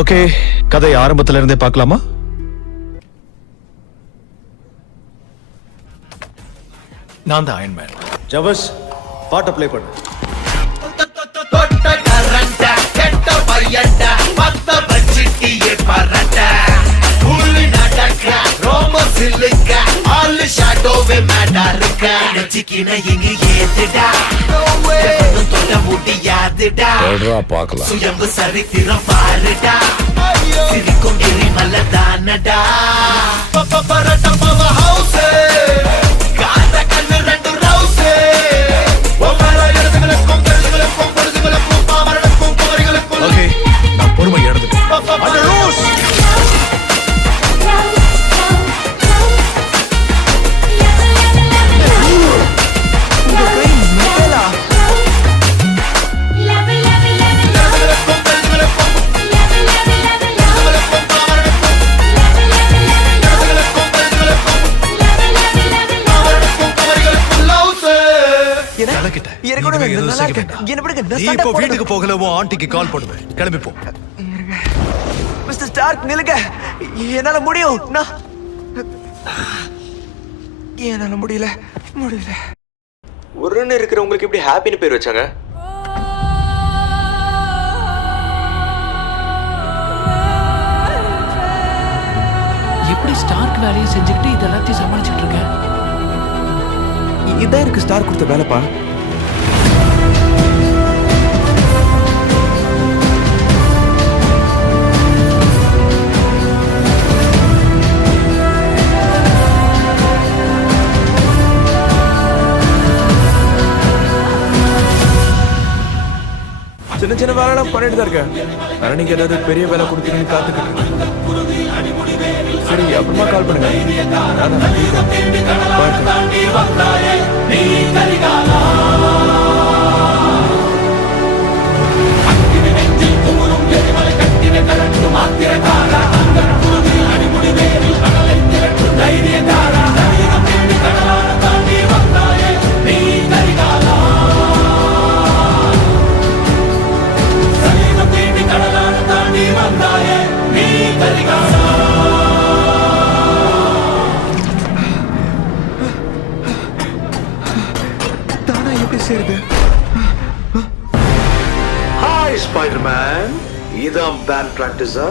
Okay, கதை ஆரம்பத்துல இருந்தே பார்க்கலாமா? நான் தான் அயன்மேன். ஜவஸ், பாட்டை ப்ளே பண்ணு. பார்க்கலாம். சுயம்பு சரித்திரம் பாருடா, சிரிக்கும் எரிமல தானடா. ஓகே, நான் பொறுமை இழந்துட்டேன். வீட்டுக்கு போகலவோ ஆண்டிக்கு கால் பண்ணுவேன். கிளம்பி போ. மிஸ்டர் ஸ்டார்க் நிலுங்க, என்னால முடியும். என்னால முடியல. ஒருன்னு இருக்கிற உங்களுக்கு எப்படி ஹாப்பின்னு பேர் வச்சாங்க? எப்படி ஸ்டார்க் வேலையை செஞ்சுக்கிட்டு இது எல்லாத்தையும் சமாளிச்சுட்டு இருக்க? இதான் எனக்கு ஸ்டார் கொடுத்த வேலைப்பா. சின்ன சின்ன வேலை பண்ணிட்டு தான் இருக்கேன். ஆனா நீங்க ஏதாவது பெரிய வேலை கொடுத்தீங்கன்னு காத்துக்கிட்டு. சரி, அப்புறமா கால் பண்ணுங்க. ஹாய் ஸ்பைடர்மேன், இதான் பேண்ட் பிராக்டிஸா?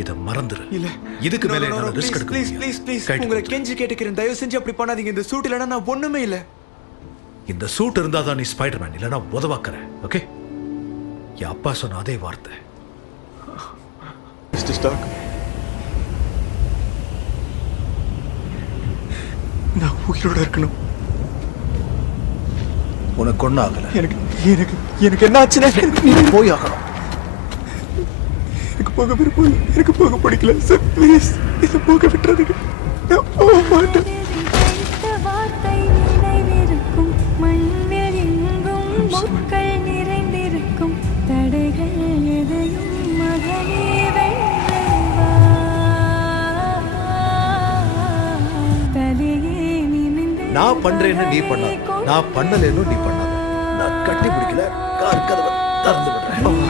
இத மறந்துரு. இல்ல, இதுக்கு மேல என்னால ரிஸ்க் எடுக்க முடியாது. ப்ளீஸ் உங்களை கெஞ்சி கேட்டுக்கிறேன், தயவு செஞ்சு அப்படி பண்ணாதீங்க. இந்த சூட் இல்லனா நான் ஒண்ணுமே இல்ல. இந்த சூட் இருந்தா தான் நீ ஸ்பைடர்மேன், இல்லனா உதவாக்கற. ஓகே, என் அப்பா சொன்ன அதே வார்த்தை. மிஸ்டர் ஸ்டார்க், நான் உயிரோட இருக்கணும். உனக்கு ஒன்னும் ஆகல. எனக்கு என்ன ஆச்சுன்னா நீ போய் ஆகணும். எனக்கு போக விருப்பம், எனக்கு போக பிடிக்கல சார். ப்ளீஸ் இதை போக விட்டுறதுக்கு நான் போக மாட்டேன். நான் பண்றேன்னு நீ பண்ணாத, நான் பண்ணலன்னு நீ பண்ணாத. நான் கட்டி பிடிக்கல, கார் கதவை திறந்து விடுறேன்.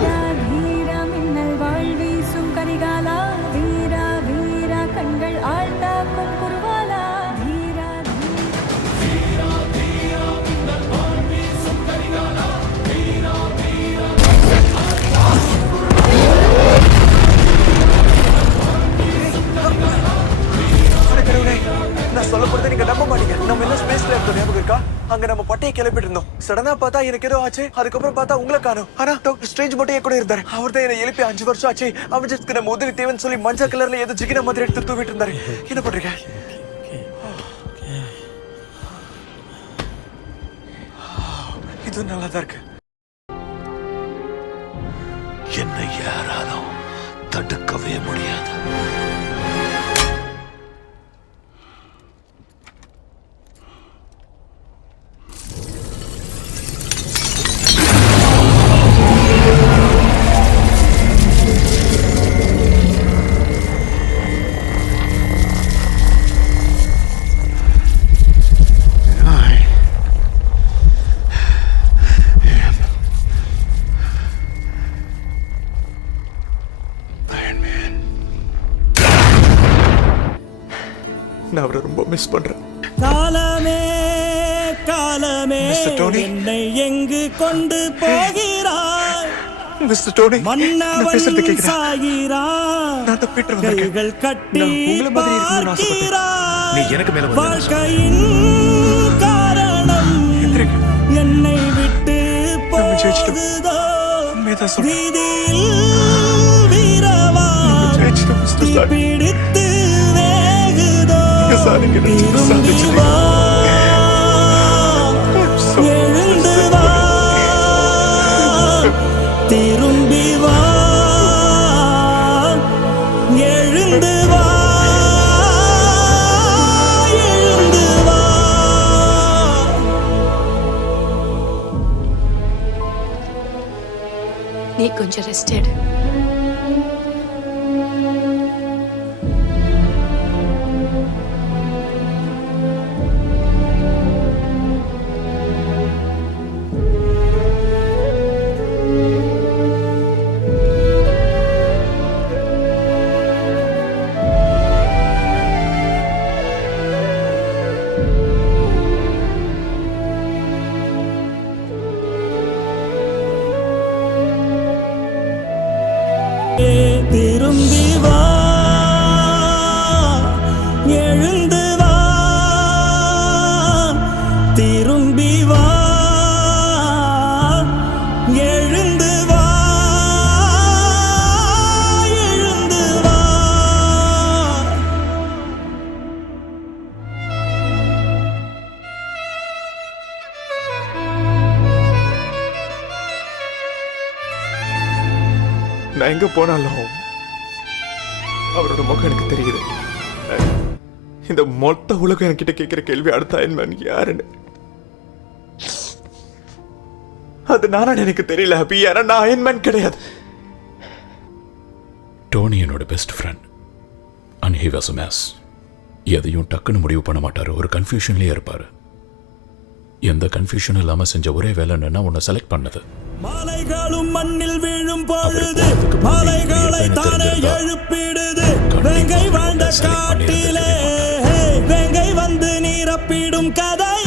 நான் சொல்ல போறதை நீங்க நம்ப மாட்டீங்க. நம்ம எல்லாம் ஸ்பேஸ்ல இருந்தோம், ஞாபகம் இருக்கா? அங்க நம்ம பட்டையை கிளப்பிட்டு இருந்தோம். சடனா பார்த்தா எனக்கு ஏதோ ஆச்சு. அதுக்கப்புறம் பார்த்தா உங்களை காணோம். ஆனா டாக்டர் ஸ்ட்ரேஞ்ச் மட்டும் என் கூட இருந்தாரு. அவர் தான் என்னை எழுப்பி 5 வருஷம் ஆச்சு, அவஞ்சதுக்கு நம்ம உதவி தேவைன்னு சொல்லி மஞ்சள் கலர்ல ஏதோ ஜிகின மாதிரி எடுத்து தூவிட்டு இருந்தாரு. என்ன பண்றீங்க? இது நல்லா தான் இருக்கு. என்னை யாராலும் தடுக்கவே முடியாது. உன்னை ரொம்ப மிஸ் பண்றேன். காலமே காலமே மிஸ்டர் டோனி. என்னை எங்கு கொண்டு போகிறாய்? மிஸ்டர் டோனி, நான் பேசுறது மன்னவன் கேக்குதா? சாகிறாய், நான் தப்பிட்டு வந்திருக்கேன். கைகள் கட்டி நான் உங்களை மாதிரி இருக்கணும்னு ஆசைப்பட்டேன். நீ எனக்கு மேல வந்து வாழ்க்கையின் காரணம் எந்திரிங்க. என்னை விட்டு நம்ம ஜெயிச்சிட்டோம். போகுதோ? உண்மையதான் சொல்றேன். வீதியில் வீரவா ஜெயிச்சிட்டோம், மிஸ்டர் சார். பிடித்து வேகுதோ? நீங்க சாதிக்க நினைச்சது திரும்பி சாதிச்சிட்டீங்க. வா, I'm so எழுந்து வா, திரும்பி வா, எழுந்து வா, எழுந்து வா. நீ கொஞ்சம் ரெஸ்ட் எடு. திரும்பி வா, எழுந்து வா, திரும்பி வா, எழுந்து வா, எழுந்து வா. நான் எங்க போனாலும் அவரோட முகம் எனக்கு தெரியுது. இந்த மொத்த உலகம் என்கிட்ட கேட்கிற கேள்வி அடுத்த அயன்மேன் யாருன்னு. அது நானா எனக்கு தெரியல ஹாப்பி. ஏன்னா நான் அயன்மேன் கிடையாது. டோனி என்னோட best friend and he was a mess. எதையும் டக்குன்னு முடிவு பண்ண மாட்டாரு. ஒரு கன்ஃபியூஷன்லயே இருப்பாரு. எந்த கன்ஃபியூஷனும் இல்லாம செஞ்ச ஒரே வேலை என்னன்னா உன்னை செலக்ட் பண்ணது. மாலைகளும் மண்ணில் விழும் பொழுது மாலைகளை தானே எழுப்பிடுது. வேங்கை வாழ்ந்த காட்டிலே வேங்கை வந்து நீரப்பிடும் கதை